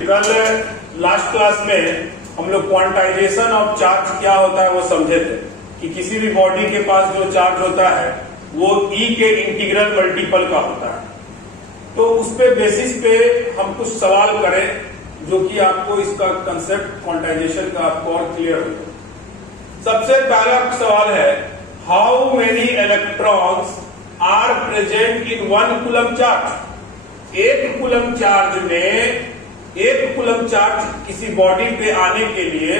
कल last class में हम लोग क्वांटाइजेशन ऑफ चार्ज क्या होता है वो समझे थे कि किसी भी बॉडी के पास जो चार्ज होता है वो E के इंटीग्रल मल्टीपल का होता है। तो उस पे बेसिस पे हम कुछ सवाल करें जो कि आपको इसका कंसेप्ट क्वांटाइजेशन का आपको और क्लियर हो। सबसे पहला सवाल है, how many electrons are present in 1 coulomb charge. एक कूलम चार्ज में, एक कूलम चार्ज किसी बॉडी पे आने के लिए,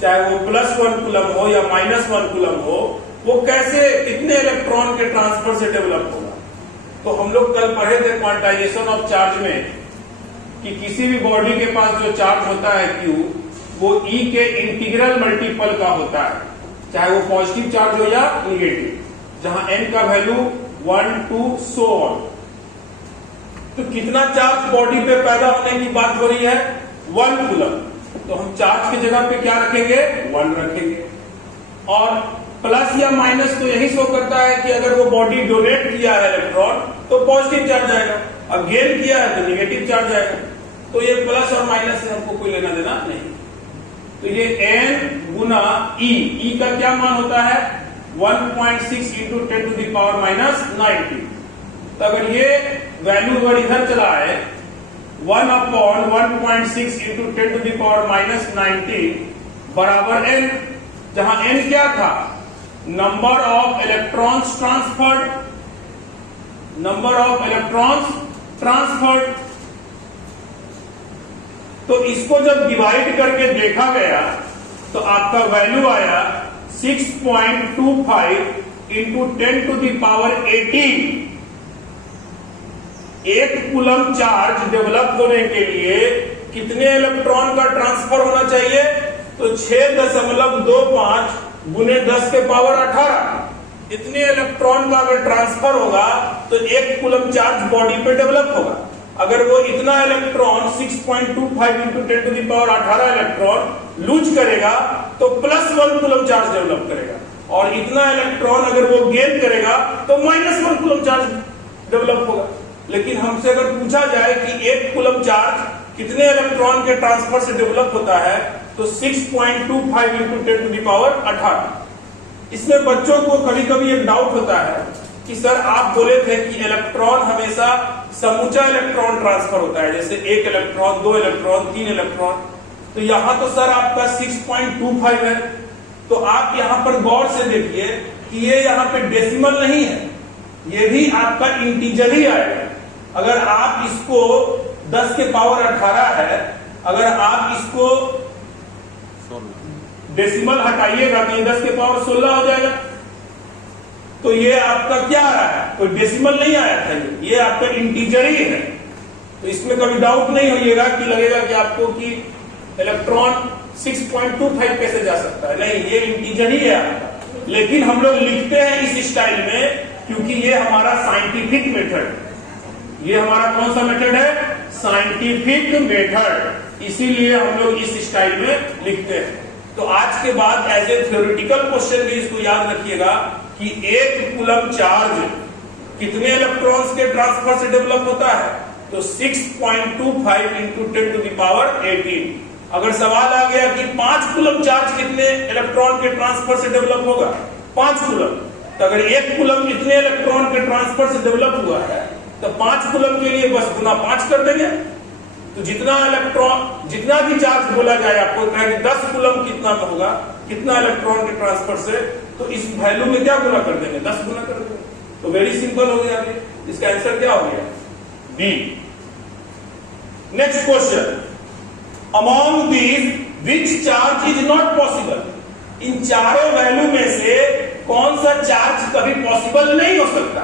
चाहे वो +1 कूलम हो या -1 कूलम हो, वो कैसे, कितने इलेक्ट्रॉन के ट्रांसफर से डेवलप होगा। तो हम लोग कल पढ़े थे क्वांटाइजेशन ऑफ चार्ज में कि किसी भी बॉडी के पास जो चार्ज होता है Q, वो E के इंटीग्रल मल्टीपल का होता है, चाहे वो पॉजिटिव चार्ज हो या निगेटिव, जहां n का वैल्यू 1 2 सो ऑन। तो कितना चार्ज बॉडी पे पैदा होने की बात हो रही है, 1 कूलम। तो हम चार्ज की जगह पे क्या रखेंगे, 1 रखेंगे। और प्लस या माइनस तो यही शो करता है कि अगर वो बॉडी डोनेट किया है इलेक्ट्रॉन तो पॉजिटिव चार्ज आएगा, अब गेन किया है तो निगेटिव चार्ज आएगा। तो ये प्लस और माइनस से हमको कोई लेना देना नहीं। तो ये n गुना E का क्या मान होता है, 1.6 इंटू 10⁻⁻90। तो अगर ये वैल्यू अगर इधर चला है 1/1.6 इंटू 10⁻90 बराबर n, जहां n क्या था, number of electrons transferred, number of electrons transferred. तो इसको जब डिवाइड करके देखा गया तो आपका वैल्यू आया 6.25 इंटू 10⁻18। एक कूलम चार्ज डेवलप होने के लिए कितने इलेक्ट्रॉन का ट्रांसफर होना चाहिए, तो 6.25 गुने 10⁻18। इतने इलेक्ट्रॉन का अगर ट्रांसफर होगा तो एक कूलम चार्ज बॉडी पे डेवलप होगा। अगर वो इतना इलेक्ट्रॉन 6.25 इंटू 10⁻18 इलेक्ट्रॉन लूज करेगा तो +1 कूलम चार्ज डेवलप करेगा, और इतना इलेक्ट्रॉन अगर वो गेन करेगा तो -1 कूलम चार्ज डेवलप होगा। लेकिन हमसे अगर पूछा जाए कि एक कूलम चार्ज कितने इलेक्ट्रॉन के ट्रांसफर से डेवलप होता है, तो 6.25 इंटू 10⁻18। इसमें बच्चों को कभी कभी एक डाउट होता है कि सर आप बोले थे कि इलेक्ट्रॉन हमेशा समूचा इलेक्ट्रॉन ट्रांसफर होता है, जैसे 1 इलेक्ट्रॉन 2 इलेक्ट्रॉन 3 इलेक्ट्रॉन। तो यहां तो सर आपका 6.25 है। तो आप यहां पर गौर से देखिए कि ये यहां पे डेसिमल नहीं है, ये भी आपका इंटीजर ही आएगा। अगर आप इसको 10⁻18 है, अगर आप इसको डेसिमल हटाइएगा तो ये 10⁻16 हो जाएगा। तो ये आपका क्या आ रहा है, कोई डेसिमल नहीं आया था, ये आपका इंटीजर ही है। तो इसमें कभी डाउट नहीं होइएगा कि लगेगा कि आपको कि इलेक्ट्रॉन 6.25 कैसे जा सकता है, नहीं, ये इंटीजर ही है आपका। लेकिन हम लोग लिखते हैं इस स्टाइल में क्योंकि ये हमारा साइंटिफिक मेथड है। ये हमारा कौन सा मेथड है, साइंटिफिक मेथड, इसीलिए हम लोग इस स्टाइल में लिखते हैं। तो आज के बाद एज ए थ्योरेटिकल क्वेश्चन भी इसको याद रखिएगा कि एक कूलम चार्ज कितने इलेक्ट्रॉन्स के ट्रांसफर से डेवलप होता है, तो 6.25 इंटू 10⁻18। अगर सवाल आ गया कि 5 कूलम चार्ज कितने इलेक्ट्रॉन के ट्रांसफर से डेवलप होगा, 5 कूलम, तो अगर एक कूलम इतने इलेक्ट्रॉन के ट्रांसफर से डेवलप हुआ है तो 5 कूलम के लिए बस गुना 5 कर देंगे। तो जितना इलेक्ट्रॉन, जितना भी चार्ज बोला जाए आपको कहेंगे 10 कूलम कितना में होगा, कितना इलेक्ट्रॉन के ट्रांसफर से, तो इस वैल्यू में क्या गुना कर देंगे, 10 गुना कर देंगे। तो वेरी सिंपल हो गया। इसका आंसर क्या हो गया, B. Next question, among these which charge is not possible. इन चारों वैल्यू में से कौन सा चार्ज कभी पॉसिबल नहीं हो सकता।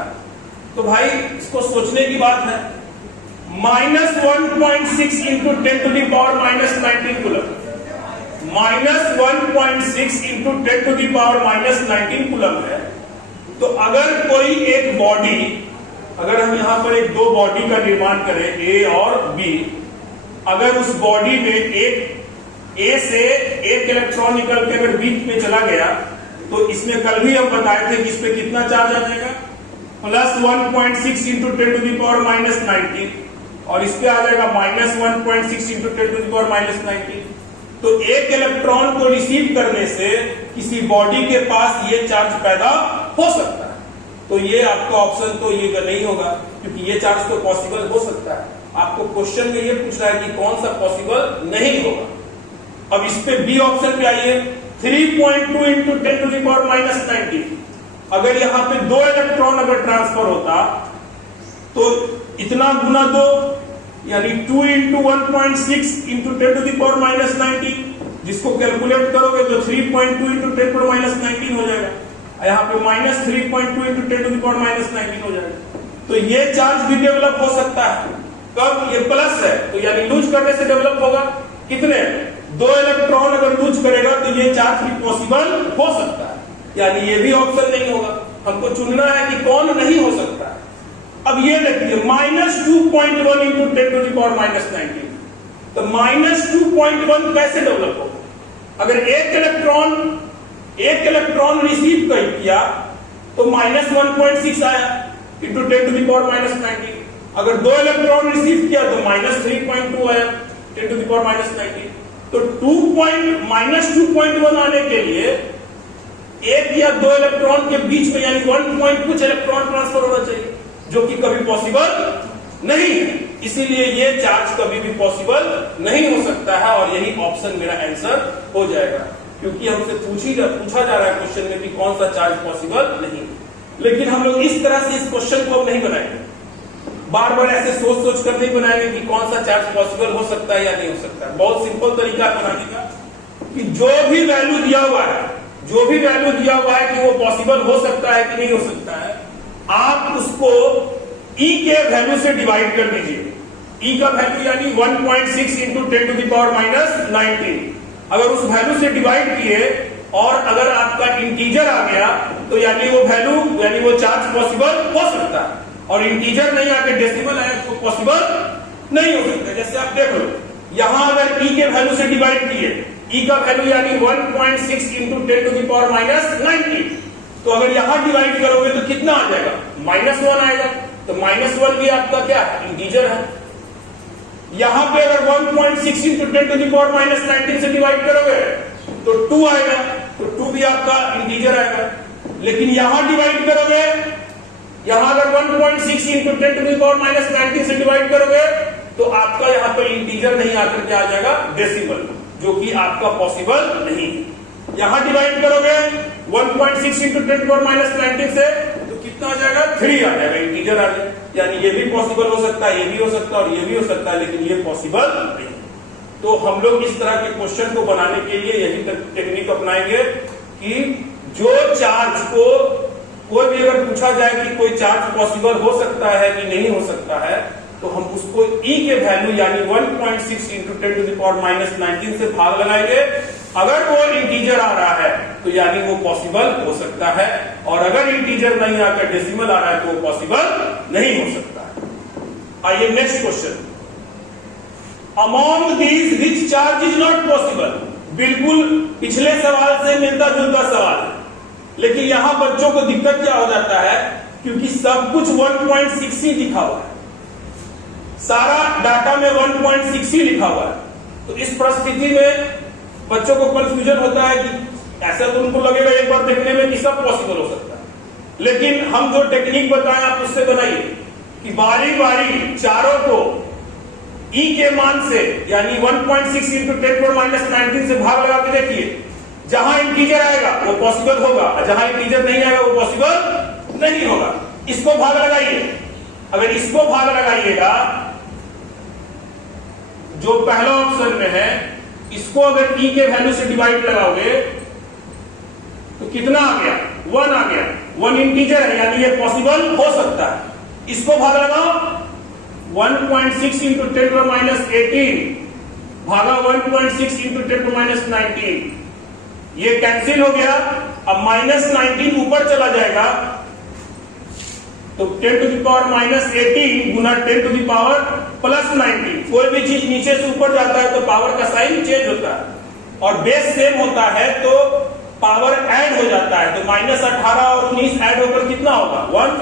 तो भाई इसको सोचने की बात है। -1.6 इंटू 10⁻⁻19 कूलम, -1.6 इंटू 10⁻⁻19 कूलम है। तो अगर कोई एक बॉडी, अगर हम यहां पर एक 2 बॉडी का निर्माण करें, ए और बी, अगर उस बॉडी में एक ए से एक इलेक्ट्रॉन निकल के अगर बीच में चला गया तो इसमें कल भी हम बताए थे कि इस पे कितना चार्ज आ जाएगा, +1.6 इंटू 10⁻⁻90। और इस पे आ जाएगा -1.6 इंटू 10⁻⁻⁹। तो एक इलेक्ट्रॉन को रिसीव करने से किसी बॉडी के पास ये चार्ज पैदा हो सकता है। तो ये आपका ऑप्शन तो ये नहीं होगा, क्योंकि ये चार्ज तो पॉसिबल हो सकता है। आपको क्वेश्चन में ये पूछ रहा है कि कौन सा पॉसिबल नहीं होगा। अब इस पे बी ऑप्शन पे आइए, 3.2 इंटू 10⁻⁻⁹। अगर यहाँ पे 2 इलेक्ट्रॉन अगर ट्रांसफर होता तो इतना गुना 2 यानी 2 इंटू 1.6 इंटू 10⁻⁻⁹, जिसको कैलकुलेट करोगे तो 3.2 इंटू 10⁻⁻⁹ हो जाएगा। यहाँ पे -3.2 इंटू 10⁻⁻⁹ हो जाएगा। तो ये चार्ज भी डेवलप हो सकता है। कब? ये प्लस है तो यानी लूज करने से डेवलप होगा। कितने? 2 इलेक्ट्रॉन अगर लूज करेगा तो ये चार्ज भी पॉसिबल हो सकता है, यानी ये भी ऑप्शन नहीं होगा। हमको चुनना है कि कौन नहीं हो सकता है। अब ये देखिए -2.1 इंटू 10⁻⁻⁹, तो -2.1 कैसे डेवलप होगा? अगर एक इलेक्ट्रॉन रिसीव किया तो -1.6 आया इंटू 10⁻⁻⁹। अगर 2 इलेक्ट्रॉन रिसीव किया तो -3.2 आया 10⁻⁹। तो -2.1 आने के लिए एक या 2 इलेक्ट्रॉन के बीच में यानी 1 पॉइंट कुछ इलेक्ट्रॉन ट्रांसफर होना चाहिए, जो कि कभी पॉसिबल नहीं है। इसीलिए ये चार्ज कभी भी पॉसिबल नहीं हो सकता है और यही ऑप्शन मेरा आंसर हो जाएगा, क्योंकि हमसे पूछा जा रहा है क्वेश्चन में कि कौन सा चार्ज पॉसिबल नहीं। लेकिन हम लोग इस तरह से इस क्वेश्चन को नहीं बनाएंगे, बार बार ऐसे सोच कर नहीं बनाएंगे कि कौन सा चार्ज पॉसिबल हो सकता है या नहीं हो सकता है। बहुत सिंपल तरीका बनाने का कि जो भी वैल्यू दिया हुआ है कि वो पॉसिबल हो सकता है कि नहीं हो सकता है, आप उसको E के वैल्यू से डिवाइड कर दीजिए। E का वैल्यू यानी 1.6 इंटू 10⁻⁹। अगर उस वैल्यू से डिवाइड किए और अगर आपका इंटीजर आ गया तो यानी वो वैल्यू यानी वो चार्ज पॉसिबल हो सकता है, और इंटीजर नहीं आके डेसिमल आया तो पॉसिबल नहीं हो सकता। जैसे आप देख लो, यहां अगर E के वैल्यू से डिवाइड किए, E का वैल्यू यानी 1.6 इंटू 10⁻⁹, तो अगर यहां डिवाइड करोगे तो कितना आ जाएगा? -1 आएगा। तो -1 भी आपका क्या है? इंटीजर है। यहां पे अगर 1.6 इंटू 10⁻⁹ से डिवाइड करोगे तो 2 आएगा, तो 2 भी आपका इंटीजर आएगा। लेकिन यहां डिवाइड करोगे, यहां अगर 1.6 इंटू 10⁻⁹ से डिवाइड करोगे तो आपका यहां पर इंटीजर नहीं आकर के आ जाएगा डेसिमल, जो कि आपका पॉसिबल नहीं है। यहां डिवाइड करोगे 1.6 इंटू 10⁻⁹ से तो कितना आ जाएगा? 3 आ जाएगा, इंटीजर आ जाएगा। यानी ये भी पॉसिबल हो सकता है, ये भी हो सकता है और ये भी हो सकता है, लेकिन ये पॉसिबल नहीं। तो हम लोग इस तरह के क्वेश्चन को बनाने के लिए यही टेक्निक अपनाएंगे कि जो चार्ज को कोई भी अगर पूछा जाए कि कोई चार्ज पॉसिबल हो सकता है कि नहीं हो सकता है, तो हम उसको E के वैल्यू यानी 1.6 इंटू 10⁻⁹ से भाग लगाएंगे। अगर वो इंटीजर आ रहा है तो यानी वो पॉसिबल हो सकता है, और अगर इंटीजर नहीं आकर डेसिमल आ रहा है तो वो पॉसिबल नहीं हो सकता है। आइए next question, among these which charge is not possible. बिल्कुल पिछले सवाल से मिलता जुलता सवाल है, लेकिन यहां बच्चों को दिक्कत क्या हो जाता है, क्योंकि सब कुछ 1.6 ही लिखा हुआ है, सारा डाटा में 1.6 ही लिखा हुआ है। तो इस परिस्थिति में बच्चों को कंफ्यूजन होता है कि ऐसा तो उनको लगेगा एक बार देखने में कि सब पॉसिबल हो सकता है। लेकिन हम जो टेक्निक बताएं आप उससे बनाइए कि बारी बारी चारों को E के मान से यानी 1.6 इंटू 10⁻⁹ से भाग लगा के देखिए। जहां इंटीजर आएगा वो पॉसिबल होगा, और जहां इंटीजर नहीं आएगा वो पॉसिबल नहीं होगा। इसको भाग लगाइए। अगर इसको भाग लगाइएगा, जो पहला ऑप्शन में है, इसको अगर E के वैल्यू से डिवाइड लगाओगे तो कितना आ गया? 1 आ गया। 1 इंटीजर है यानी ये पॉसिबल हो सकता है। इसको भाग लगाओ, 1.6 इंटू 10⁻18 भागा 1.6 इंटू 10⁻19, ये कैंसिल हो गया। अब -19 ऊपर चला जाएगा तो 10⁻18 गुना 10⁻+19। कोई भी चीज नीचे से ऊपर जाता है तो पावर का साइन चेंज होता है, और बेस सेम होता है तो पावर ऐड हो जाता है। तो -18 और 19 ऐड होकर कितना होगा? 1,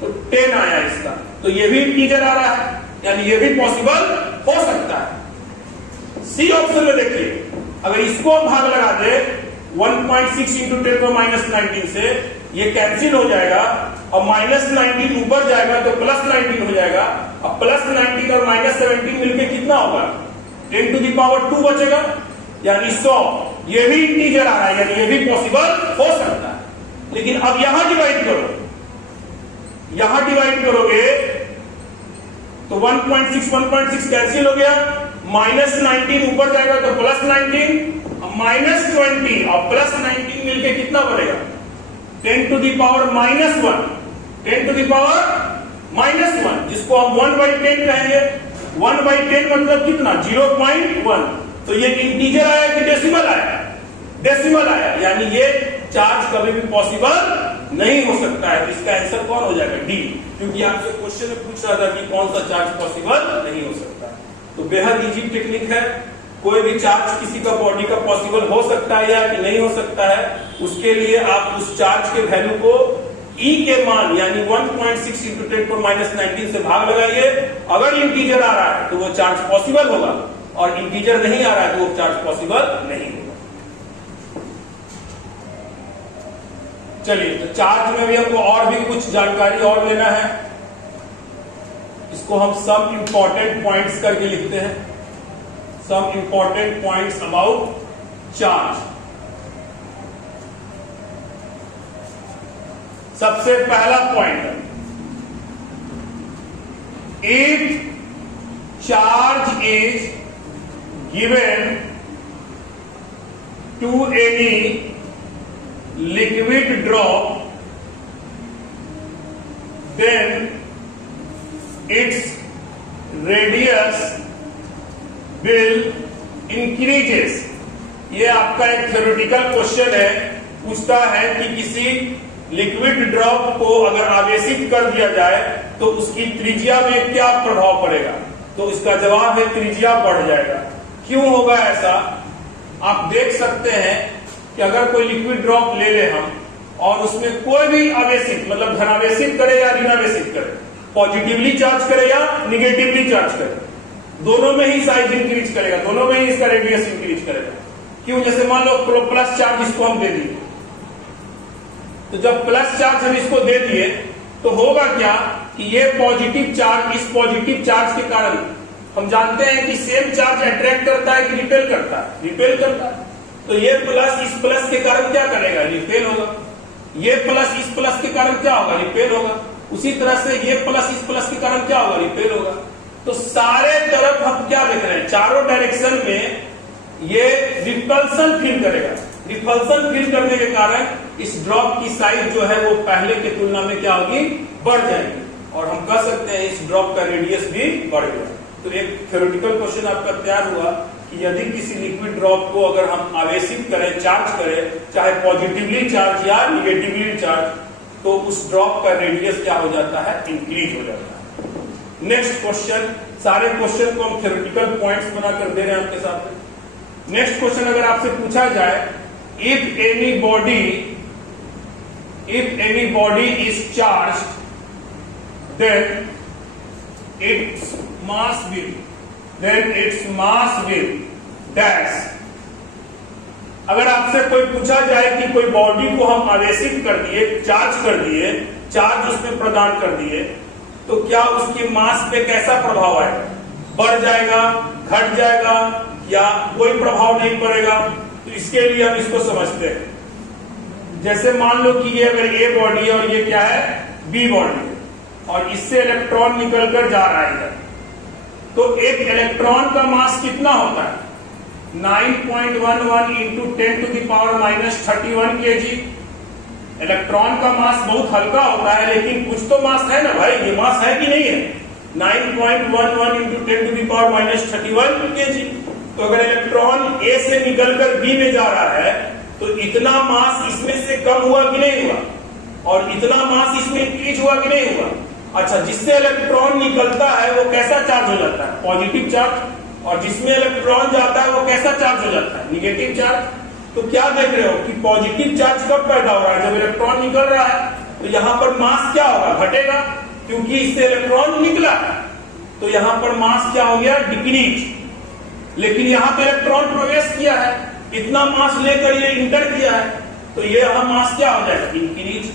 तो 10 आया इसका। तो ये भी इंटीजर आ रहा है, यानी ये भी पॉसिबल हो सकता है। सी ऑप्शन में देखिए, अगर इसको हम भाग लगा दे 1.6 इंटू 10⁻19 से, ये कैंसिल हो जाएगा और -19 ऊपर जाएगा तो +19 हो जाएगा। अब +19 और -17 मिलके कितना होगा? 10⁻² बचेगा, यानी 100। ये भी इंटीजर आ रहा है, यानी ये भी पॉसिबल हो सकता है। लेकिन अब यहां डिवाइड करो, यहां डिवाइड करोगे तो 1.6 कैंसिल हो गया, -19 ऊपर जाएगा तो +19, -20 और +19 मिलके कितना बनेगा? 10⁻⁻1, 10⁻⁻1, जिसको हम 1/10 कहेंगे। 1/10 मतलब कितना? 0.1। तो ये इंटीजर आया कि डेसिमल आया? डेसिमल आया, यानी ये चार्ज कभी भी पॉसिबल नहीं हो सकता है। तो इसका आंसर कौन हो जाएगा? डी, क्योंकि आपसे क्वेश्चन में पूछ रहा था कि कौन सा चार्ज पॉसिबल नहीं हो सकता। तो बेहद इजी टेक्निक है। कोई भी चार्ज किसी का बॉडी का पॉसिबल हो सकता है या कि नहीं हो सकता है, उसके लिए आप उस चार्ज के वैल्यू को E के मान यानी 1.6 इंटू 10⁻19 से भाग लगाइए। अगर इंटीजर आ रहा है तो वो चार्ज पॉसिबल होगा, और इंटीजर नहीं आ रहा है तो वो चार्ज पॉसिबल नहीं होगा। चलिए, तो चार्ज में भी हमको और भी कुछ जानकारी और लेना है। इसको हम सम इंपॉर्टेंट पॉइंट्स करके लिखते हैं। Some important points about charge. सबसे पहला point, if charge is given to any liquid drop, then its radius will increases। ये आपका एक थ्योरेटिकल क्वेश्चन है, पूछता है कि किसी लिक्विड ड्रॉप को अगर आवेशित कर दिया जाए तो उसकी त्रिज्या में क्या प्रभाव पड़ेगा? तो इसका जवाब है त्रिज्या बढ़ जाएगा। क्यों होगा ऐसा? आप देख सकते हैं कि अगर कोई लिक्विड ड्रॉप ले ले हम और उसमें कोई भी आवेशित मतलब धनावेशित करे या ऋणावेशित करे, पॉजिटिवली चार्ज करे या निगेटिवली चार्ज करे, दोनों में ही साइज इंक्रीज करेगा, दोनों में ही इसका रेडियस इंक्रीज करेगा। क्यों? जैसे मान लो प्लस चार्ज इसको हम दे दिए, तो जब प्लस चार्ज हम इसको दे दिए तो होगा क्या कि ये पॉजिटिव चार्ज इस पॉजिटिव चार्ज के कारण, हम जानते हैं कि सेम चार्ज अट्रैक्ट करता है कि रिपेल करता है? रिपेल करता है। तो ये प्लस इस प्लस के कारण क्या करेगा? रिपेल होगा। ये प्लस इस प्लस के कारण क्या होगा? रिपेल होगा। उसी तरह से ये प्लस इस प्लस के कारण क्या होगा? रिपेल होगा। तो सारे तरफ हम क्या देख रहे हैं? चारों डायरेक्शन में ये रिपल्सन फील करेगा। रिपल्सन फील करने के कारण इस ड्रॉप की साइज जो है वो पहले की तुलना में क्या होगी? बढ़ जाएगी। और हम कह सकते हैं इस ड्रॉप का रेडियस भी बढ़ गया। तो एक थ्योरेटिकल क्वेश्चन आपका तैयार हुआ कि यदि किसी लिक्विड ड्रॉप को अगर हम आवेशित करें, चार्ज करें, चाहे पॉजिटिवली चार्ज या निगेटिवली चार्ज, तो उस ड्रॉप का रेडियस क्या हो जाता है? इंक्रीज हो जाता है। नेक्स्ट क्वेश्चन, सारे क्वेश्चन को हम थ्योरेटिकल पॉइंट्स बनाकर दे रहे हैं आपके साथ। नेक्स्ट क्वेश्चन अगर आपसे पूछा जाए, if any body is charge then its mass will dash. अगर आपसे कोई पूछा जाए कि कोई बॉडी को हम आवेशित कर दिए, चार्ज कर दिए, चार्ज उसमें प्रदान कर दिए, तो क्या उसके मास पे कैसा प्रभाव आएगा? बढ़ जाएगा, घट जाएगा या कोई प्रभाव नहीं पड़ेगा? तो इसके लिए हम इसको समझते हैं। जैसे मान लो कि ये अगर ए बॉडी है और ये क्या है? बी बॉडी, और इससे इलेक्ट्रॉन निकलकर जा रहा है इधर, तो एक इलेक्ट्रॉन का मास कितना होता है? 9.11 इंटू 10⁻⁻31 kg। इलेक्ट्रॉन का मास बहुत हल्का होता है, लेकिन कुछ तो मास है ना भाई, ये मास है कि नहीं है? 9.11 इंटू 10⁻31 kg। तो अगर इलेक्ट्रॉन ए से निकलकर बी में जा रहा है तो इतना मास इसमें से कम हुआ कि नहीं हुआ? और इतना मास इसमें इंक्रीज हुआ कि नहीं हुआ? अच्छा, जिससे इलेक्ट्रॉन निकलता है वो कैसा चार्ज हो जाता है? Positive charge. और जिसमें इलेक्ट्रॉन जाता है वो कैसा चार्ज हो जाता है? Negative charge. तो क्या देख रहे हो कि पॉजिटिव चार्ज कब पैदा हो रहा है? जब इलेक्ट्रॉन निकल रहा है। तो यहां पर मास क्या होगा? घटेगा, क्योंकि इससे इलेक्ट्रॉन निकला है। तो यहां पर मास क्या हो गया, डिक्रीज। लेकिन यहां पे इलेक्ट्रॉन प्रवेश किया है, इतना मास लेकर ये इंटर किया है, तो ये यहां मास क्या हो जाएगा, इंक्रीज।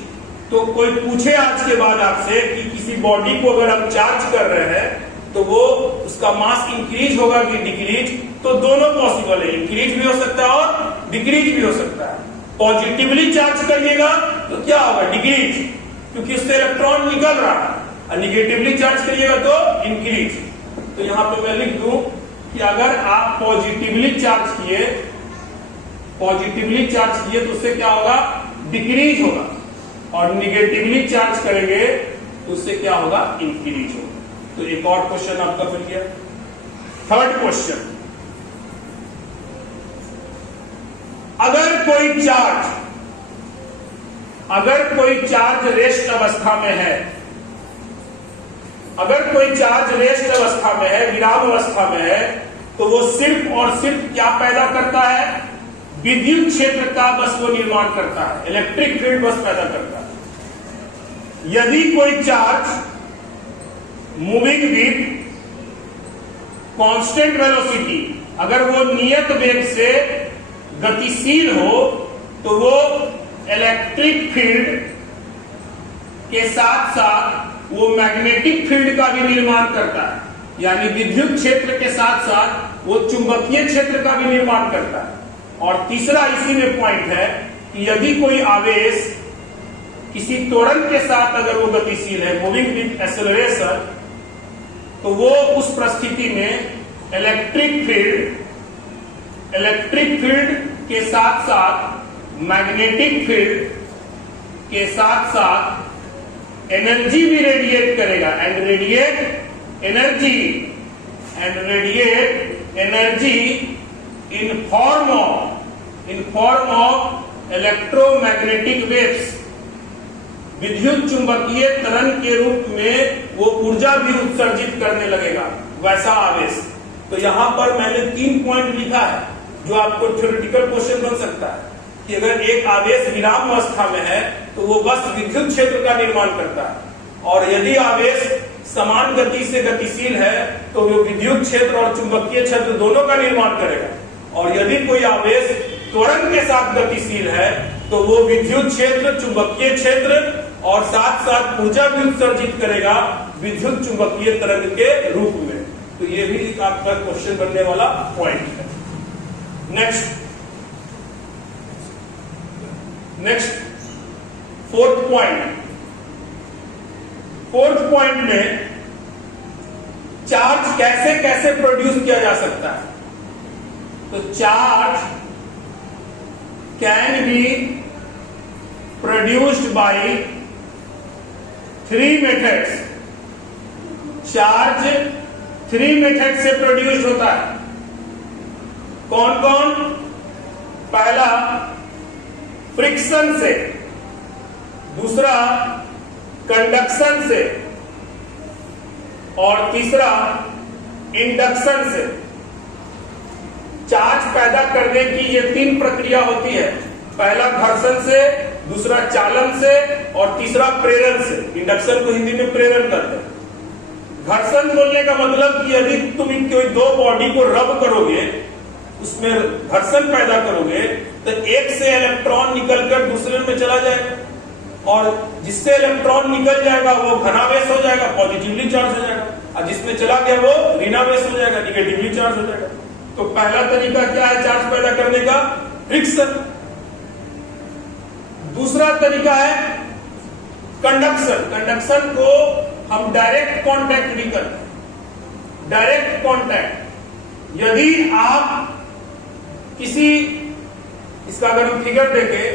तो कोई पूछे आज के बाद आपसे कि किसी बॉडी को अगर हम चार्ज कर रहे हैं तो वो उसका मास इंक्रीज होगा कि डिक्रीज, तो दोनों पॉसिबल है, इंक्रीज भी हो सकता है और डिक्रीज भी हो सकता है। पॉजिटिवली चार्ज करिएगा तो क्या होगा, डिक्रीज, क्योंकि उससे इलेक्ट्रॉन निकल रहा है, और निगेटिवली चार्ज करिएगा तो इंक्रीज। तो यहां पे मैं लिख दूं कि अगर आप पॉजिटिवली चार्ज किए तो उससे क्या होगा, डिक्रीज होगा, और निगेटिवली चार्ज करेंगे तो उससे क्या होगा, इंक्रीज होगा। तो एक और क्वेश्चन आपका मिल गया। थर्ड क्वेश्चन, अगर कोई चार्ज रेस्ट अवस्था में है, विराम अवस्था में है, तो वो सिर्फ और सिर्फ क्या पैदा करता है, विद्युत क्षेत्र का बस वो निर्माण करता है, इलेक्ट्रिक फील्ड बस पैदा करता है। यदि कोई charge moving with constant velocity, अगर वो नियत वेग से गतिशील हो, तो वो इलेक्ट्रिक फील्ड के साथ साथ वो मैग्नेटिक फील्ड का भी निर्माण करता है, यानी विद्युत क्षेत्र के साथ साथ वो चुंबकीय क्षेत्र का भी निर्माण करता है। और तीसरा इसी में पॉइंट है कि यदि कोई आवेश किसी त्वरण के साथ अगर वो गतिशील है, मूविंग विद एक्सेलरेशन, तो वो उस परिस्थिति में इलेक्ट्रिक फील्ड के साथ साथ मैग्नेटिक फील्ड के साथ साथ एनर्जी भी रेडिएट करेगा, and radiate energy in form of electromagnetic waves, विद्युत चुंबकीय तरंग के रूप में वो ऊर्जा भी उत्सर्जित करने लगेगा, वैसा आवेश। तो यहां पर मैंने 3 पॉइंट लिखा है जो आपको थ्योरेटिकल क्वेश्चन बन सकता है कि अगर एक आवेश विराम अवस्था में है तो वो बस विद्युत क्षेत्र का निर्माण करता है, और यदि आवेश समान गति से गतिशील है तो वो विद्युत क्षेत्र और चुंबकीय क्षेत्र दोनों का निर्माण करेगा, और यदि कोई आवेश त्वरण के साथ गतिशील है तो वो विद्युत क्षेत्र, चुंबकीय क्षेत्र और साथ साथ ऊर्जा भी उत्सर्जित करेगा विद्युत चुंबकीय तरंग के रूप में। तो ये भी एक आपका क्वेश्चन बनने वाला पॉइंट है। नेक्स्ट फोर्थ पॉइंट में चार्ज कैसे कैसे प्रोड्यूस किया जा सकता है। तो charge can be produced by 3 methods. Charge 3 method से प्रोड्यूस होता है। कौन कौन? पहला फ्रिक्शन से, दूसरा कंडक्शन से, और तीसरा इंडक्शन से। चार्ज पैदा करने की ये 3 प्रक्रिया होती है। पहला घर्षण से, दूसरा चालन से, और तीसरा प्रेरण से। इंडक्शन को हिंदी में प्रेरण कहते हैं। घर्षण बोलने का मतलब कि यदि तुम कोई 2 बॉडी को रब करोगे, उसमें घर्षण पैदा करोगे, तो एक से इलेक्ट्रॉन निकलकर दूसरे में चला जाएगा, और जिससे इलेक्ट्रॉन निकल जाएगा वो धनावेश हो जाएगा, पॉजिटिवली चार्ज हो जाएगा, और जिसमें चला गया वो ऋणावेश हो जाएगा, निगेटिवली चार्ज हो जाएगा। तो पहला तरीका क्या है चार्ज पैदा करने का? फ्रिक्शन। दूसरा तरीका है कंडक्शन। कंडक्शन को हम डायरेक्ट कांटेक्ट भी करते हैं। डायरेक्ट कांटेक्ट, यदि आप किसी, इसका अगर हम फिगर देखें,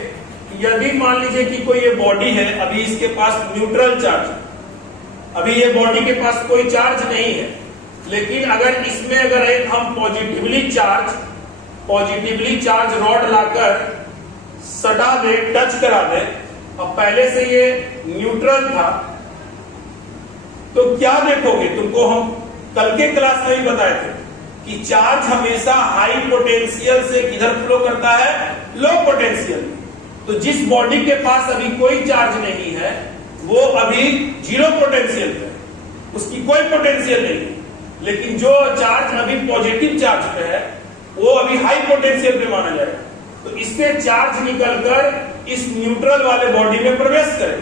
यदि मान लीजिए कि कोई ये बॉडी है, अभी इसके पास न्यूट्रल चार्ज, अभी ये बॉडी के पास कोई चार्ज नहीं है, लेकिन अगर इसमें अगर एक हम पॉजिटिवली चार्ज रॉड लाकर सटा दे, टच करा दे, अब पहले से ये न्यूट्रल था, तो क्या देखोगे? तुमको हम कल के क्लास में भी बताए थे कि चार्ज हमेशा हाई पोटेंशियल से किधर फ्लो करता है? Low potential. तो जिस बॉडी के पास अभी कोई चार्ज नहीं है वो अभी 0 पोटेंशियल है, उसकी कोई पोटेंशियल नहीं है, लेकिन जो चार्ज अभी पॉजिटिव चार्ज पे है वो अभी हाई पोटेंशियल पे माना जाएगा। तो इससे चार्ज निकलकर इस न्यूट्रल वाले बॉडी में प्रवेश करे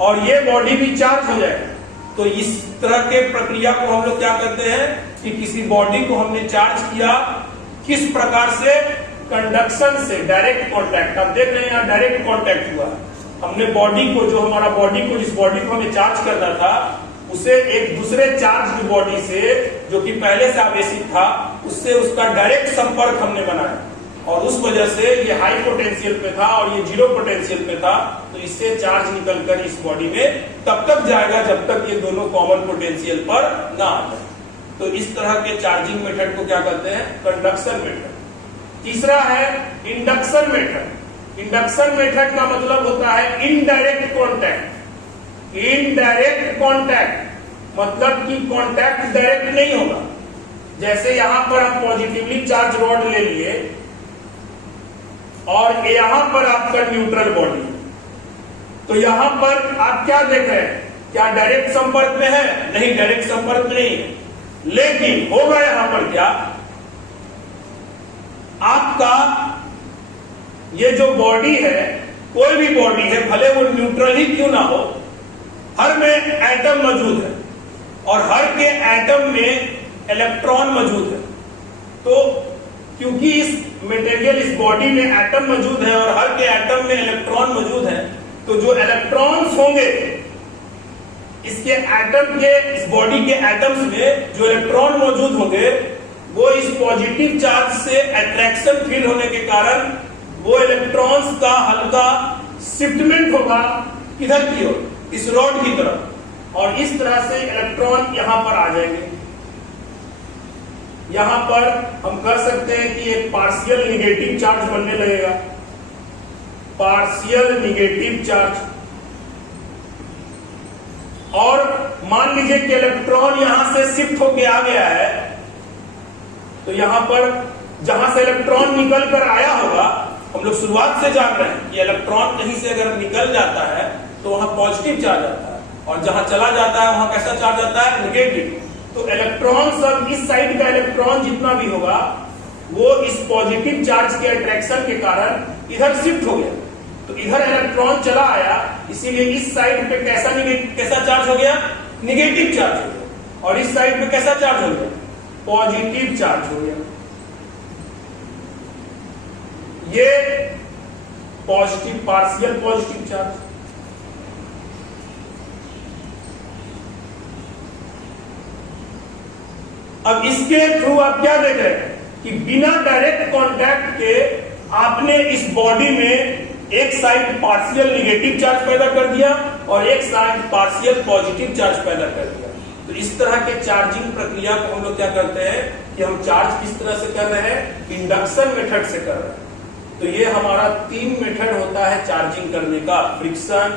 और ये बॉडी भी चार्ज हो जाएगा। तो इस तरह के प्रक्रिया को हम लोग क्या करते हैं कि किसी बॉडी को हमने चार्ज किया, किस प्रकार से, कंडक्शन से, डायरेक्ट कॉन्टैक्ट। आप देख रहे हैं यहाँ डायरेक्ट कॉन्टैक्ट हुआ। हमने बॉडी को, जो हमारा बॉडी को, जिस बॉडी को हमें चार्ज करना था, उसे एक दूसरे चार्ज बॉडी से, जो कि पहले से आवेशित था, उससे उसका डायरेक्ट संपर्क हमने बनाया और उस वजह से ये हाई पोटेंशियल पे था और ये जीरो पोटेंशियल पे था। तो इससे चार्ज निकलकर इस बॉडी में तब तक जाएगा जब तक ये दोनों कॉमन पोटेंशियल पर ना आ जाए। तो इस तरह के चार्जिंग मेथड को क्या कहते हैं? Conduction method. तीसरा है इंडक्शन मेथड। इंडक्शन मेथड का मतलब होता है इनडायरेक्ट कॉन्टैक्ट। इनडायरेक्ट कॉन्टैक्ट मतलब कि कॉन्टैक्ट डायरेक्ट नहीं होगा। जैसे यहां पर हम पॉजिटिवली चार्ज रॉड ले लिए और यहां पर आपका न्यूट्रल बॉडी, तो यहां पर आप क्या देख रहे हैं? क्या डायरेक्ट संपर्क में है? नहीं, डायरेक्ट संपर्क में नहीं है। लेकिन होगा यहां पर क्या, आपका ये जो बॉडी है, कोई भी बॉडी है, भले वो न्यूट्रल ही क्यों ना हो, हर में एटम मौजूद है और हर के एटम में इलेक्ट्रॉन मौजूद है। तो क्योंकि इस मटेरियल, इस बॉडी में एटम मौजूद है और हर के एटम में इलेक्ट्रॉन मौजूद है, तो जो इलेक्ट्रॉन्स होंगे इसके एटम के, इस बॉडी के एटम्स में जो इलेक्ट्रॉन मौजूद होंगे, वो इस पॉजिटिव चार्ज से अट्रैक्शन फील होने के कारण वो इलेक्ट्रॉन्स का हल्का शिफ्टमेंट होगा किधर की ओर, इस रॉड की तरफ, और इस तरह से इलेक्ट्रॉन यहां पर आ जाएंगे। यहां पर हम कर सकते हैं कि एक पार्शियल निगेटिव चार्ज बनने लगेगा, पार्शियल निगेटिव चार्ज। और मान लीजिए कि इलेक्ट्रॉन यहां से शिफ्ट होके आ गया है, तो यहां पर जहां से इलेक्ट्रॉन निकल कर आया होगा, हम लोग शुरुआत से जान रहे हैं कि इलेक्ट्रॉन कहीं से अगर निकल जाता है तो वहां पॉजिटिव चार्ज आता है और जहां चला जाता है वहां कैसा चार्ज आता है? नेगेटिव। तो इलेक्ट्रॉन सब, इस साइड का इलेक्ट्रॉन जितना भी होगा वो इस पॉजिटिव चार्ज के अट्रैक्शन के कारण इधर शिफ्ट हो गया। तो इधर इलेक्ट्रॉन चला आया, इसीलिए इस साइड पे कैसा चार्ज हो गया? निगेटिव चार्ज हो गया। और इस साइड पे कैसा चार्ज हो गया? पॉजिटिव चार्ज हो गया। ये पॉजिटिव, पार्शियल पॉजिटिव चार्ज। अब इसके थ्रू आप क्या देख रहे हैं कि बिना डायरेक्ट कांटेक्ट के आपने इस बॉडी में एक साइड पार्शियल निगेटिव चार्ज पैदा कर दिया और एक साइड पार्शियल पॉजिटिव चार्ज पैदा कर दिया। तो इस तरह के चार्जिंग प्रक्रिया को हम लोग क्या करते हैं कि हम चार्ज किस तरह से कर रहे हैं? इंडक्शन मेथड से कर रहे हैं। तो ये हमारा 3 मेथड होता है चार्जिंग करने का, फ्रिक्शन,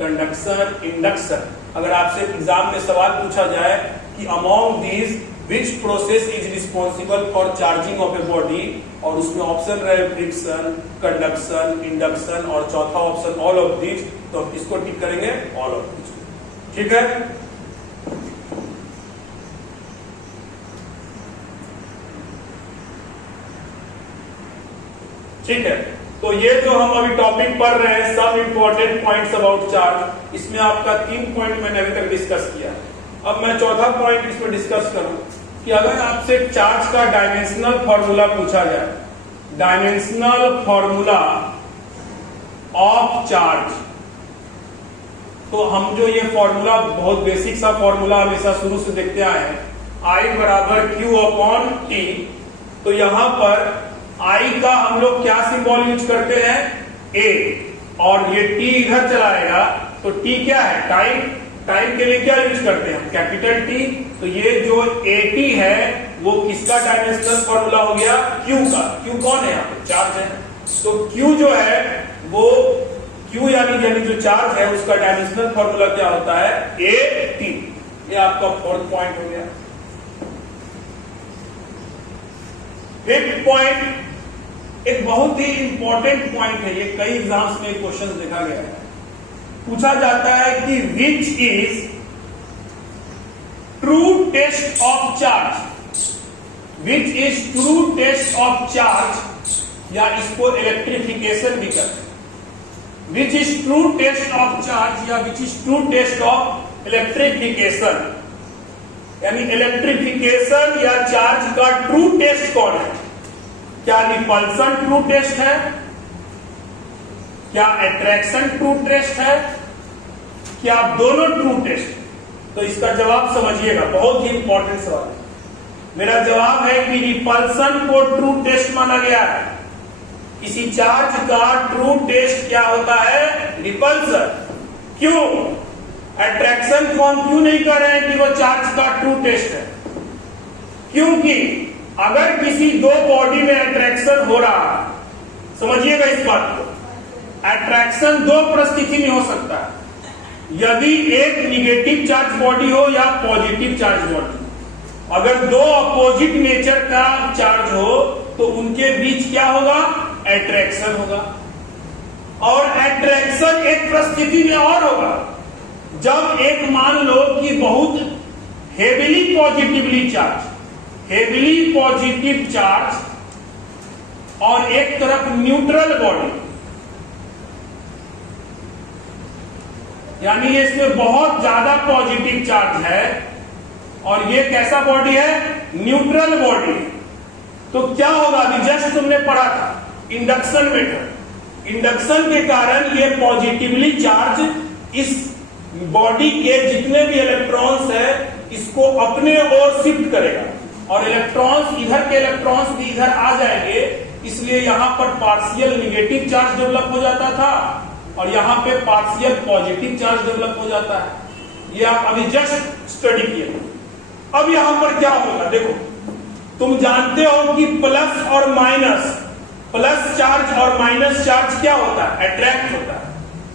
कंडक्शन, इंडक्शन। अगर आपसे एग्जाम में सवाल पूछा जाए कि among these which process is responsible for charging of a body, और उसमें ऑप्शन रहे फ्रिक्शन, कंडक्शन, इंडक्शन और चौथा ऑप्शन ऑल ऑफ दीज, तो हम इसको टिक करेंगे ऑल ऑफ दीज। ठीक है, ठीक है। तो ये जो हम अभी टॉपिक पढ़ रहे हैं, some important points about charge, इसमें आपका 3 पॉइंट मैंने अभी तक डिस्कस किया। अब मैं चौथा पॉइंट इसमें डिस्कस करूं कि अगर आपसे चार्ज का डायमेंशनल फॉर्मूला पूछा जाए, डायमेंशनल फॉर्मूला ऑफ चार्ज, तो हम जो ये फॉर्मूला, बहुत बेसिक सा फॉर्मूला हमेशा शुरू से देखते आए हैं, I बराबर Q अपॉन T। तो यहां पर I का हम लोग क्या सिंबल यूज करते हैं? A, और ये T इधर चलाएगा, तो T क्या है? टाइम। टाइम के लिए क्या यूज करते हैं? Capital T। तो ये जो AT है वो किसका डायमेंशनल फॉर्मूला हो गया? Q का। Q कौन है यहाँ पे? चार्ज है। तो Q जो है वो Q यानी जो चार्ज है उसका डायमेंशनल फॉर्मूला क्या होता है? AT। ये आपका 4th पॉइंट हो गया। 5th पॉइंट एक बहुत ही इंपॉर्टेंट पॉइंट है, ये कई एग्जाम्स में क्वेश्चन देखा गया है। पूछा जाता है कि which is true test of charge, which is true test of charge, या इसको इलेक्ट्रिफिकेशन भी कहते हैं। Which is true test of charge या which is true test of electrification, यानी इलेक्ट्रिफिकेशन या चार्ज का ट्रू टेस्ट कौन है? क्या रिपल्सन ट्रू टेस्ट है? क्या अट्रैक्शन ट्रू टेस्ट है? क्या दोनों ट्रू टेस्ट? तो इसका जवाब समझिएगा, बहुत ही इंपॉर्टेंट सवाल है। मेरा जवाब है कि रिपल्सन को ट्रू टेस्ट माना गया है। किसी चार्ज का ट्रू टेस्ट क्या होता है? रिपल्सन। क्यों? अट्रैक्शन को हम क्यों नहीं कह रहे हैं कि वो चार्ज का ट्रू टेस्ट है? क्योंकि अगर किसी दो बॉडी में अट्रैक्शन हो रहा है, समझिएगा इस बात को, अट्रैक्शन दो परिस्थिति में हो सकता है। यदि एक निगेटिव चार्ज बॉडी हो या पॉजिटिव चार्ज बॉडी, अगर दो अपोजिट नेचर का चार्ज हो तो उनके बीच क्या होगा? अट्रैक्शन होगा। और अट्रैक्शन एक परिस्थिति में और होगा, जब एक मान लो कि बहुत हेविली पॉजिटिव चार्ज और एक तरफ न्यूट्रल बॉडी, यानी इसमें बहुत ज्यादा पॉजिटिव चार्ज है और ये कैसा बॉडी है? Neutral body. तो क्या होगा? अभी जस्ट तुमने पढ़ा था इंडक्शन मेथड। इंडक्शन के कारण ये पॉजिटिवली चार्ज इस बॉडी के जितने भी इलेक्ट्रॉन्स है इसको अपने ओर शिफ्ट करेगा और इलेक्ट्रॉन्स, इधर के इलेक्ट्रॉन्स भी इधर आ जाएंगे, इसलिए यहां पर पार्शियल निगेटिव चार्ज डेवलप हो जाता था और यहां पे पार्शियल पॉजिटिव चार्ज डेवलप हो जाता है। ये आप अभी जस्ट स्टडी किए। अब यहां पर क्या होगा? देखो, तुम जानते हो कि प्लस और माइनस, प्लस चार्ज और माइनस चार्ज क्या होता है? अट्रैक्ट होता है।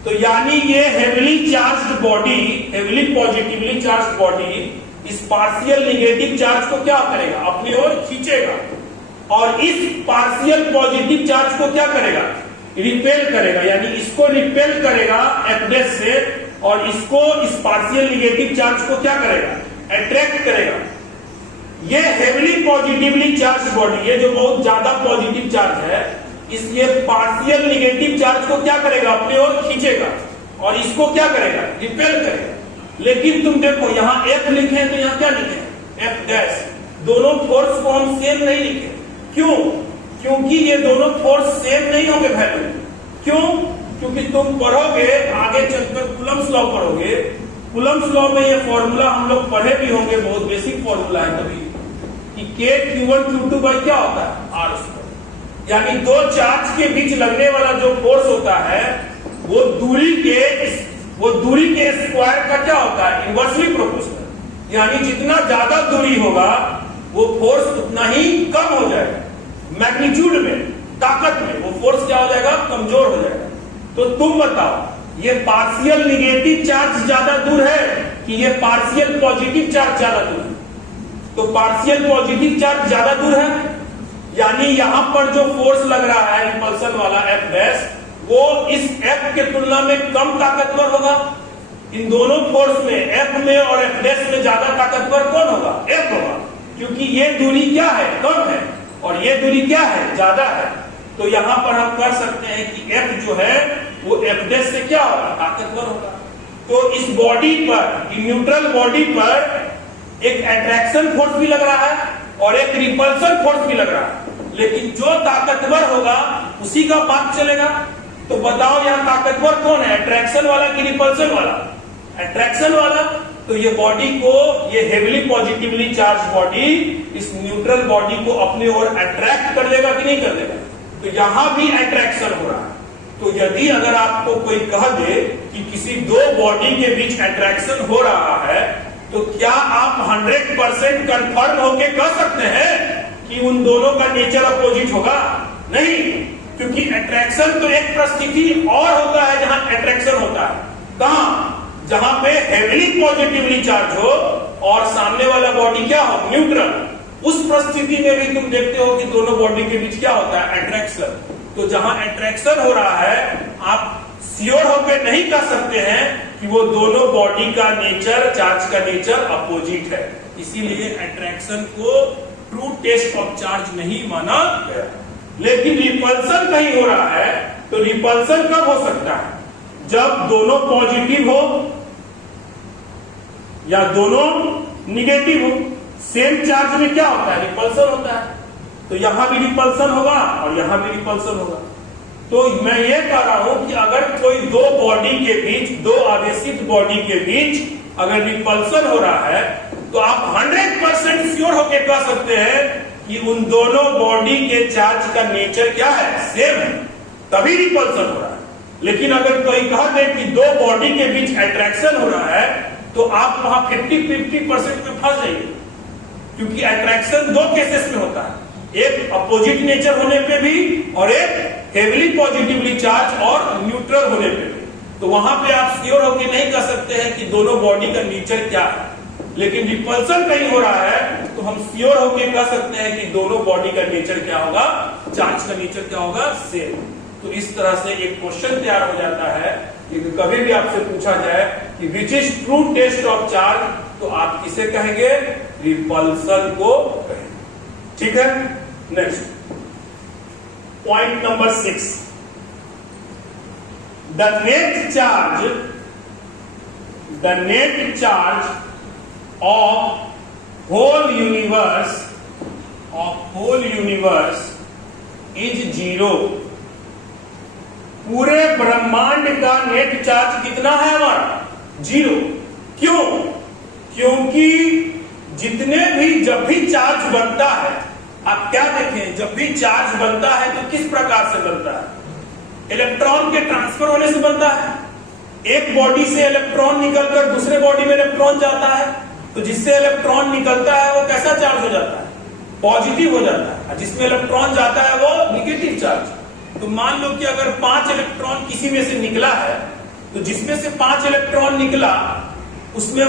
तो यानी ये heavily charged body, heavily positively charged body इस पार्शियल निगेटिव चार्ज को क्या करेगा? अपनी ओर खींचेगा और इस पार्शियल पॉजिटिव चार्ज को क्या करेगा? रिपेल करेगा, यानी इसको रिपेल करेगा F' से और इसको, इस पार्शियल निगेटिव चार्ज को क्या करेगा? अट्रैक्ट करेगा। ये हेविली पॉजिटिवली चार्ज बॉडी, ये जो बहुत ज्यादा पॉजिटिव चार्ज है, इसलिए पार्शियल निगेटिव चार्ज को क्या करेगा? अपनी ओर खींचेगा और इसको क्या करेगा? रिपेल करेगा। लेकिन तुम देखो यहां F लिखे तो यहां क्या लिखे? F'। दोनों फोर्स को हम सेम नहीं लिखे। क्यों? क्योंकि ये दोनों फोर्स सेम नहीं होंगे वैल्यू। क्यों? क्योंकि तुम पढ़ोगे आगे चलकर कूलम्ब्स लॉ पढ़ोगे। कूलम्ब्स लॉ में ये फॉर्मूला हम लोग पढ़े भी होंगे, बहुत बेसिक फॉर्मूला है तभी, कि K Q1 Q2 by क्या होता है? R²। यानी दो चार्ज के बीच लगने वाला जो फोर्स होता है वो दूरी के स्क्वायर का क्या होता है? Inversely proportional. यानी जितना ज्यादा दूरी होगा वो फोर्स उतना ही कम हो जाएगा, मैग्नीट्यूड में, ताकत में वो फोर्स क्या हो जाएगा? कमजोर हो जाएगा। तो तुम बताओ, ये पार्शियल निगेटिव चार्ज ज्यादा दूर है कि ये पार्शियल पॉजिटिव चार्ज ज्यादा दूर है? तो पार्शियल पॉजिटिव चार्ज ज्यादा दूर है, यानी यहां पर जो फोर्स लग रहा है रिपल्सन वाला F', वो इस F के तुलना में कम ताकतवर होगा। इन दोनों फोर्स में, F में और F' में ज्यादा ताकतवर कौन होगा? F होगा, क्योंकि ये दूरी क्या है? कम है और ये दूरी क्या है? ज्यादा है। तो यहां पर हम कर सकते हैं कि F जो है वो F' से क्या होगा? ताकतवर होगा। तो इस बॉडी पर, न्यूट्रल बॉडी पर एक अट्रैक्शन फोर्स भी लग रहा है और एक रिपल्सन फोर्स भी लग रहा है, लेकिन जो ताकतवर होगा उसी का बात चलेगा। तो बताओ यहां ताकतवर कौन है? अट्रैक्शन वाला कि रिपल्सन वाला? अट्रैक्शन वाला। तो ये बॉडी को, ये हेविली पॉजिटिवली चार्ज बॉडी इस न्यूट्रल बॉडी को अपनी ओर अट्रैक्ट कर देगा कि नहीं कर देगा? तो यहां भी अट्रैक्शन हो रहा है। तो यदि अगर आपको कोई कह दे कि किसी दो बॉडी के बीच अट्रैक्शन हो रहा है, तो क्या आप 100% कंफर्म होके कह सकते हैं कि उन दोनों का नेचर अपोजिट होगा? नहीं, क्योंकि अट्रैक्शन तो एक परिस्थिति और होता है जहां अट्रैक्शन होता है। कहां? जहां पे हेविली पॉजिटिवली चार्ज हो और सामने वाला बॉडी क्या हो? न्यूट्रल। उस परिस्थिति में भी तुम देखते हो कि दोनों बॉडी के बीच क्या होता है? अट्रैक्शन। तो जहां अट्रैक्शन हो रहा है, आप श्योर होकर नहीं कह सकते हैं कि वो दोनों बॉडी का नेचर, चार्ज का नेचर अपोजिट है। इसीलिए अट्रैक्शन को ट्रू टेस्ट ऑफ चार्ज नहीं माना गया। लेकिन रिपल्सन कहीं हो रहा है, तो रिपल्सन कब हो सकता है? जब दोनों पॉजिटिव हो या दोनों निगेटिव हो। सेम चार्ज में क्या होता है? रिपल्सन होता है। तो यहां भी रिपल्सन होगा और यहां भी रिपल्सन होगा। तो मैं ये कह रहा हूं कि अगर कोई दो बॉडी के बीच, दो आवेशित बॉडी के बीच अगर रिपल्सन हो रहा है, तो आप 100% श्योर होकर कह सकते हैं कि उन दोनों बॉडी के चार्ज का नेचर क्या है? सेम है, तभी रिपल्सन हो रहा है। लेकिन अगर कोई कह दे कि दो बॉडी के बीच अट्रैक्शन हो रहा है, तो आप वहां 50-50% में फंस जाइए, क्योंकि अट्रैक्शन दो केसेस में होता है, एक अपोजिट नेचर होने पे भी और एक हेवीली पॉजिटिवली चार्ज और न्यूट्रल होने पे भी। तो वहां पे आप श्योर होकर नहीं कह सकते हैं कि दोनों बॉडी का नेचर क्या है। लेकिन रिपल्सन कहीं हो रहा है, तो हम श्योर होकर कह सकते हैं कि दोनों बॉडी का नेचर क्या होगा? चार्ज का नेचर क्या होगा? सेम। तो इस तरह से एक क्वेश्चन तैयार हो जाता है कि कभी भी आपसे पूछा जाए कि which is true test of charge, तो आप किसे कहेंगे? रिपल्सन को कहेंगे। ठीक है, next point number 6, the net charge of whole universe is 0। पूरे ब्रह्मांड का नेट चार्ज कितना है हमारा? 0। क्यों? क्योंकि जब भी चार्ज बनता है, आप क्या देखें, जब भी चार्ज बनता है तो किस प्रकार से बनता है? इलेक्ट्रॉन के ट्रांसफर होने से बनता है। एक बॉडी से इलेक्ट्रॉन निकलकर दूसरे बॉडी में इलेक्ट्रॉन जाता है, तो जिससे इलेक्ट्रॉन निकलता है वो कैसा चार्ज हो जाता है? पॉजिटिव हो जाता है। जिसमें इलेक्ट्रॉन जाता है वो निगेटिव चार्ज। तो मान लो कि अगर 5 इलेक्ट्रॉन किसी में से निकला है, तो जिसमें से 5 इलेक्ट्रॉन निकला उसमें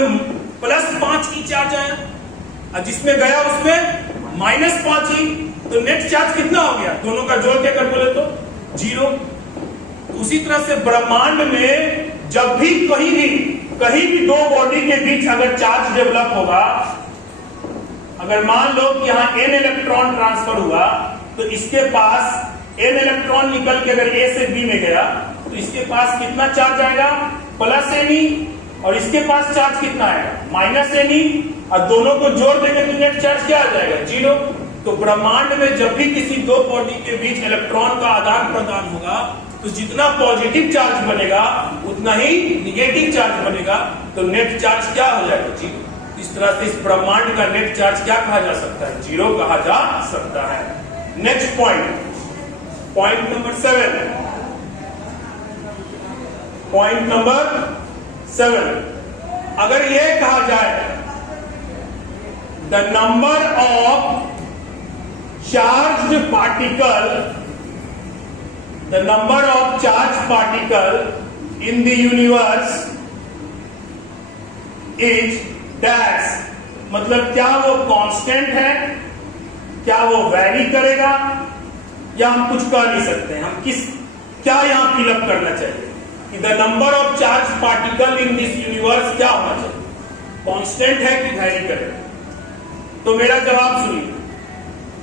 +5 की चार्ज आया, और जिसमें गया उसमें -5 ही। तो नेट चार्ज कितना हो गया? दोनों का जोड़ के अगर बोले तो 0। उसी तरह से ब्रह्मांड में जब भी कहीं भी दो बॉडी के बीच अगर चार्ज डेवलप होगा, अगर मान लो कि यहां n इलेक्ट्रॉन ट्रांसफर हुआ, तो इसके पास n इलेक्ट्रॉन निकल के अगर A से B में गया, तो इसके पास कितना चार्ज आएगा? +Ne। और इसके पास चार्ज कितना आएगा? -Ne। और दोनों को जोड़ देंगे तो नेट चार्ज क्या आ जाएगा? 0। तो ब्रह्मांड में जब भी किसी दो बॉडी के बीच इलेक्ट्रॉन का आदान प्रदान होगा, तो जितना पॉजिटिव चार्ज बनेगा उतना ही निगेटिव चार्ज बनेगा। तो नेट चार्ज क्या हो जाएगा? 0। इस तरह से इस ब्रह्मांड का नेट चार्ज क्या कहा जा सकता है? 0 कहा जा सकता है। नेक्स्ट पॉइंट नंबर 7, अगर यह कहा जाए the number of charge particle in the universe is dash, मतलब क्या वो कांस्टेंट है, क्या वो वेरी करेगा, या हम कुछ कह नहीं सकते? हम क्या यहां फिलअप करना चाहिए कि the number of charge particle in this universe क्या होना चाहिए? कांस्टेंट है कि वेरी करेगा? तो मेरा जवाब सुनिए,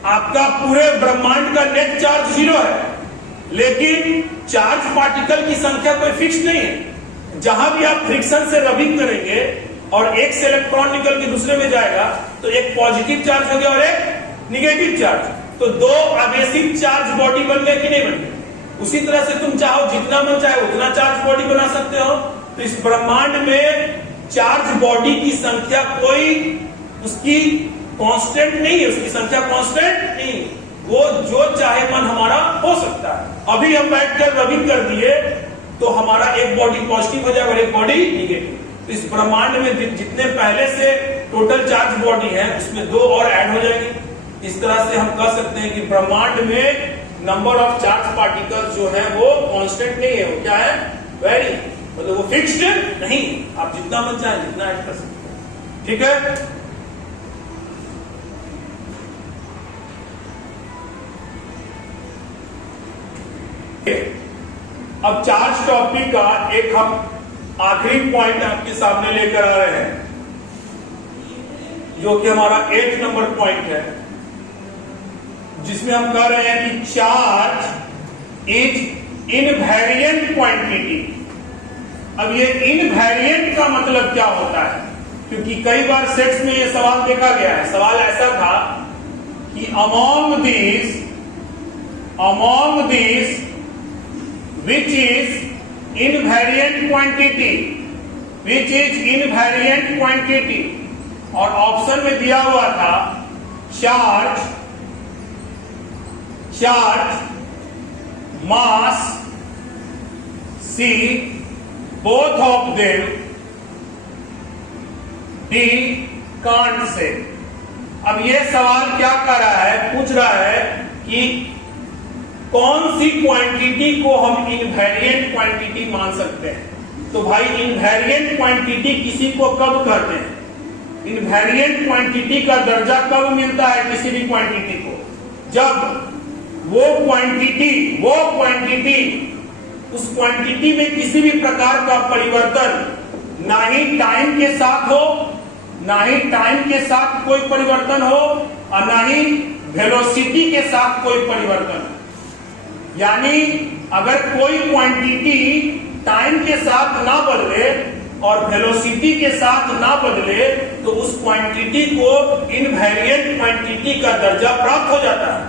आपका पूरे ब्रह्मांड का नेट चार्ज 0 है, लेकिन चार्ज पार्टिकल की संख्या कोई फिक्स नहीं है। जहां भी आप फ्रिक्शन से रबिंग करेंगे और एक से इलेक्ट्रॉन निकल के दूसरे में जाएगा, तो एक पॉजिटिव चार्ज हो गया और एक निगेटिव चार्ज। तो दो आवेशित चार्ज बॉडी बन गए कि नहीं बन गए? उसी तरह से तुम चाहो जितना मन चाहे उतना चार्ज बॉडी बना सकते हो। तो इस ब्रह्मांड में चार्ज बॉडी की संख्या कोई उसकी कांस्टेंट नहीं है, उसकी संख्या कांस्टेंट नहीं, वो जो चाहे मन हमारा हो सकता है। अभी हम बैठकर रबिंग कर दिए तो हमारा एक बॉडी पॉजिटिव हो जाएगा और एक बॉडी निगेटिव। तो इस ब्रह्मांड में जितने पहले से टोटल चार्ज बॉडी है उसमें 2 और ऐड हो जाएंगे। इस तरह से हम कह सकते हैं कि ब्रह्मांड में नंबर ऑफ चार्ज पार्टिकल्स जो है वो कांस्टेंट नहीं है, वो क्या है? वेरी, मतलब वो फिक्स्ड नहीं, आप जितना मन चाहे जितना ऐड कर सकते हैं। ठीक है, अब चार्ज टॉपिक का एक हम आखिरी पॉइंट आपके सामने लेकर आ रहे हैं। जो कि हमारा 8 नंबर पॉइंट है, जिसमें हम कह रहे हैं कि चार्ज इज इनवेरिएंट क्वांटिटी। अब ये इनवेरिएंट का मतलब क्या होता है? क्योंकि कई बार सेट्स में ये सवाल देखा गया है। सवाल ऐसा था कि among this which is invariant quantity, और ऑप्शन में दिया हुआ था charge, mass, C, both of them, D, can't say। अब ये सवाल क्या कर रहा है? पूछ रहा है कि कौन सी क्वांटिटी को हम इनवेरिएंट क्वांटिटी मान सकते हैं। तो भाई इनवेरिएंट क्वांटिटी किसी को कब कहते हैं? इनवेरिएंट क्वांटिटी का दर्जा कब मिलता है किसी भी क्वांटिटी को? जब वो क्वांटिटी उस क्वांटिटी में किसी भी प्रकार का परिवर्तन ना ही टाइम के साथ हो, ना ही टाइम के साथ कोई परिवर्तन हो, और ना ही वेलोसिटी के साथ कोई परिवर्तन। यानी अगर कोई क्वांटिटी टाइम के साथ ना बदले और वेलोसिटी के साथ ना बदले तो उस क्वांटिटी को इनवेरिएंट क्वांटिटी का दर्जा प्राप्त हो जाता है।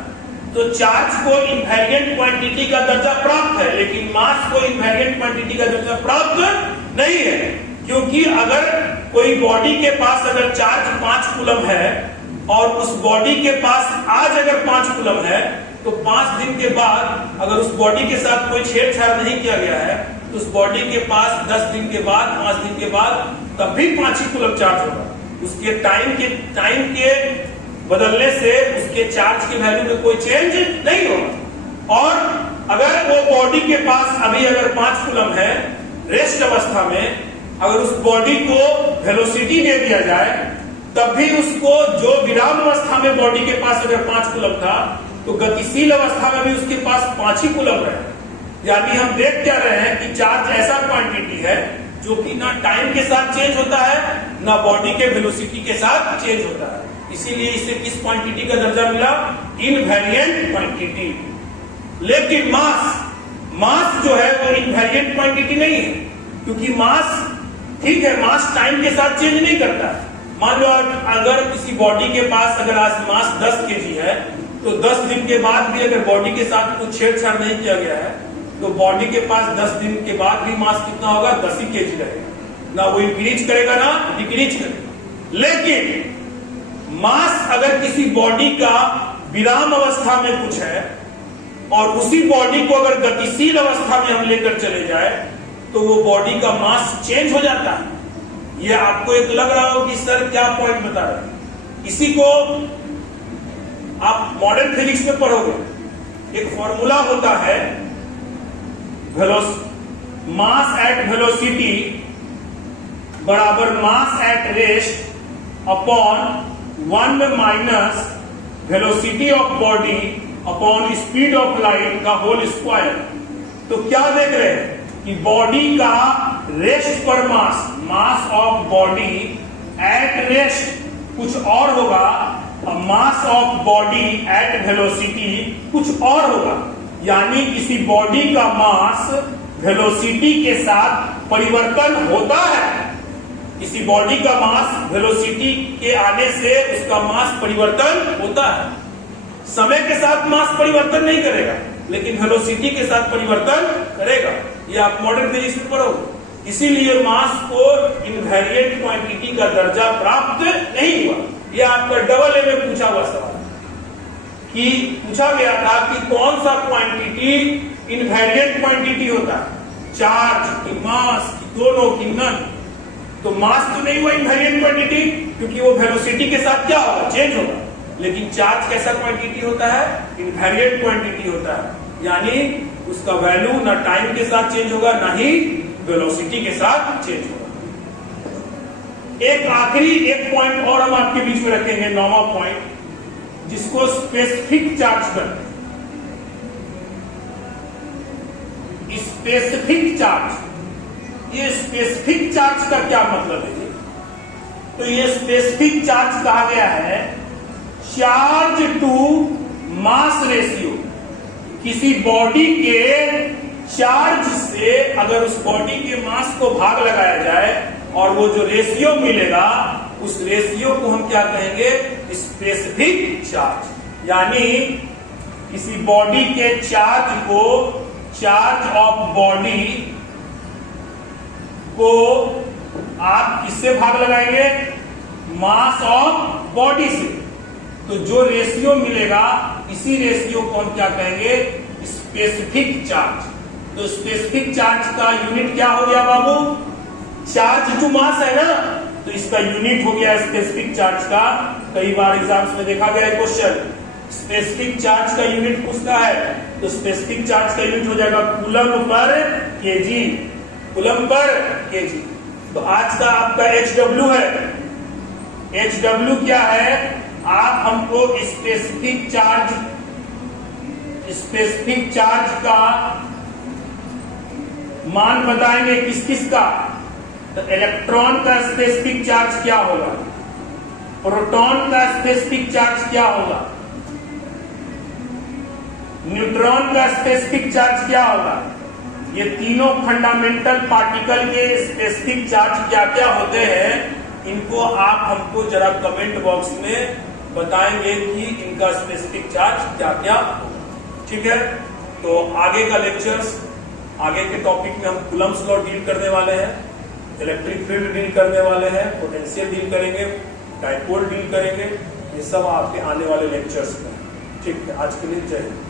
तो चार्ज को इनवेरिएंट क्वांटिटी का दर्जा प्राप्त है, लेकिन मास को इनवेरिएंट क्वांटिटी का दर्जा प्राप्त नहीं है। क्योंकि अगर कोई बॉडी के पास अगर चार्ज 5 कूलम है और उस बॉडी के पास आज अगर 5 कूलम है, तो 5 दिन के बाद अगर उस बॉडी के साथ कोई छेड़छाड़ नहीं किया गया है तो उस बॉडी के पास 10 दिन के बाद, 5 दिन के बाद तब भी 5 ही कूलम चार्ज होगा। उसके टाइम के बदलने से उसके चार्ज की वैल्यू में कोई चेंज नहीं होगा। और अगर वो बॉडी के पास अभी अगर 5 कूलम है रेस्ट अवस्था में, अगर उस बॉडी को वेलोसिटी दे दिया जाए तब भी उसको जो विराम अवस्था में बॉडी के पास अगर 5 कूलम था तो गतिशील अवस्था में भी उसके पास 5 ही कूलम रहे। यानी हम देख क्या रहे हैं कि चार्ज ऐसा क्वांटिटी है जो कि ना टाइम के साथ चेंज होता है ना बॉडी के वेलोसिटी के साथ चेंज होता है। इसीलिए इसे किस क्वांटिटी का दर्जा मिला? Invariant quantity. लेकिन मास जो है वो इनवेरिएंट क्वांटिटी नहीं है, क्योंकि मास ठीक है, मास टाइम के साथ चेंज नहीं करता है। मान लो अगर किसी बॉडी के पास अगर आज मास 10 kg है तो 10 दिन के बाद भी अगर बॉडी के साथ कुछ छेड़छाड़ नहीं किया गया है तो बॉडी के पास 10 दिन के बाद भी मास कितना होगा? 10 ही kg रहेगा। ना वो इंक्रीज करेगा ना डिक्रीज करेगा। लेकिन मास अगर किसी बॉडी का विराम अवस्था में कुछ है और उसी बॉडी को अगर गतिशील अवस्था में हम लेकर चले जाए तो वो बॉडी का मास चेंज हो जाता है। ये आपको एक लग रहा हो कि सर क्या पॉइंट बता रहे हैं? इसी को आप मॉडर्न फिजिक्स में पढ़ोगे। एक फॉर्मूला होता है मास एट वेलोसिटी बराबर mass at rest upon 1 minus velocity of body upon speed of light का होल स्क्वायर। तो क्या देख रहे हैं कि बॉडी का रेस्ट पर mass of body at rest कुछ और होगा और mass of body at velocity कुछ और होगा। यानी किसी बॉडी का मास वेलोसिटी के साथ परिवर्तन होता है। किसी बॉडी का मास वेलोसिटी के आने से उसका मास परिवर्तन होता है। समय के साथ मास परिवर्तन नहीं करेगा, लेकिन वेलोसिटी के साथ परिवर्तन करेगा। ये आप मॉडर्न फिजिक्स में पढ़ोगे। इसीलिए मास को इनवेरिएंट क्वांटिटी का दर्जा प्राप्त नहीं हुआ। यह आपका डबल ए में पूछा हुआ सवाल कि पूछा गया था कि कौन सा क्वांटिटी इनवेरिएंट क्वांटिटी होता है, चार्ज की, मास की, दोनों की, नन। तो मास तो नहीं हुआ इनवेरिएंट क्वांटिटी, क्योंकि वो वेलोसिटी के साथ क्या होगा? चेंज होगा। लेकिन चार्ज कैसा क्वांटिटी होता है? इनवेरिएंट क्वांटिटी होता है। यानी उसका वैल्यू ना टाइम के साथ चेंज होगा ना ही वेलोसिटी के साथ चेंज होगा। एक आखिरी एक पॉइंट और हम आपके बीच में रखेंगे, 9वां पॉइंट, जिसको स्पेसिफिक चार्ज करते हैं। स्पेसिफिक चार्ज, ये स्पेसिफिक चार्ज का क्या मतलब है? तो ये स्पेसिफिक चार्ज कहा गया है चार्ज टू मास रेशियो। किसी बॉडी के चार्ज से अगर उस बॉडी के मास को भाग लगाया जाए और वो जो रेशियो मिलेगा उस रेशियो को हम क्या कहेंगे, स्पेसिफिक चार्ज। यानी किसी बॉडी के चार्ज को, चार्ज ऑफ बॉडी को आप किससे भाग लगाएंगे, मास ऑफ बॉडी से। तो जो रेशियो मिलेगा इसी रेशियो को हम क्या कहेंगे, स्पेसिफिक चार्ज। तो स्पेसिफिक चार्ज का यूनिट क्या हो गया बाबू, चार्ज टू मास है ना, तो इसका यूनिट हो गया स्पेसिफिक चार्ज का। कई बार एग्जाम्स में देखा गया है क्वेश्चन, स्पेसिफिक चार्ज का यूनिट पूछता है, तो स्पेसिफिक चार्ज का यूनिट हो जाएगा coulomb per KG, coulomb per KG. तो आज का आपका HW है, HW क्या है, आप हमको स्पेसिफिक चार्ज का मान बताएंगे किस किस का। तो इलेक्ट्रॉन का स्पेसिफिक चार्ज क्या होगा, प्रोटॉन का स्पेसिफिक चार्ज क्या होगा, न्यूट्रॉन का स्पेसिफिक चार्ज क्या होगा। ये तीनों फंडामेंटल पार्टिकल के स्पेसिफिक चार्ज क्या क्या होते हैं, इनको आप हमको जरा कमेंट बॉक्स में बताएंगे कि इनका स्पेसिफिक चार्ज क्या क्या होगा। ठीक है, तो आगे का लेक्चर्स, आगे के टॉपिक में हम कूलम्स लॉ डील करने वाले हैं, इलेक्ट्रिक फील्ड डील करने वाले हैं, पोटेंशियल डील करेंगे, डाइपोल डील करेंगे। ये सब आपके आने वाले लेक्चर्स में। ठीक है, आज के लिए जय हिंद।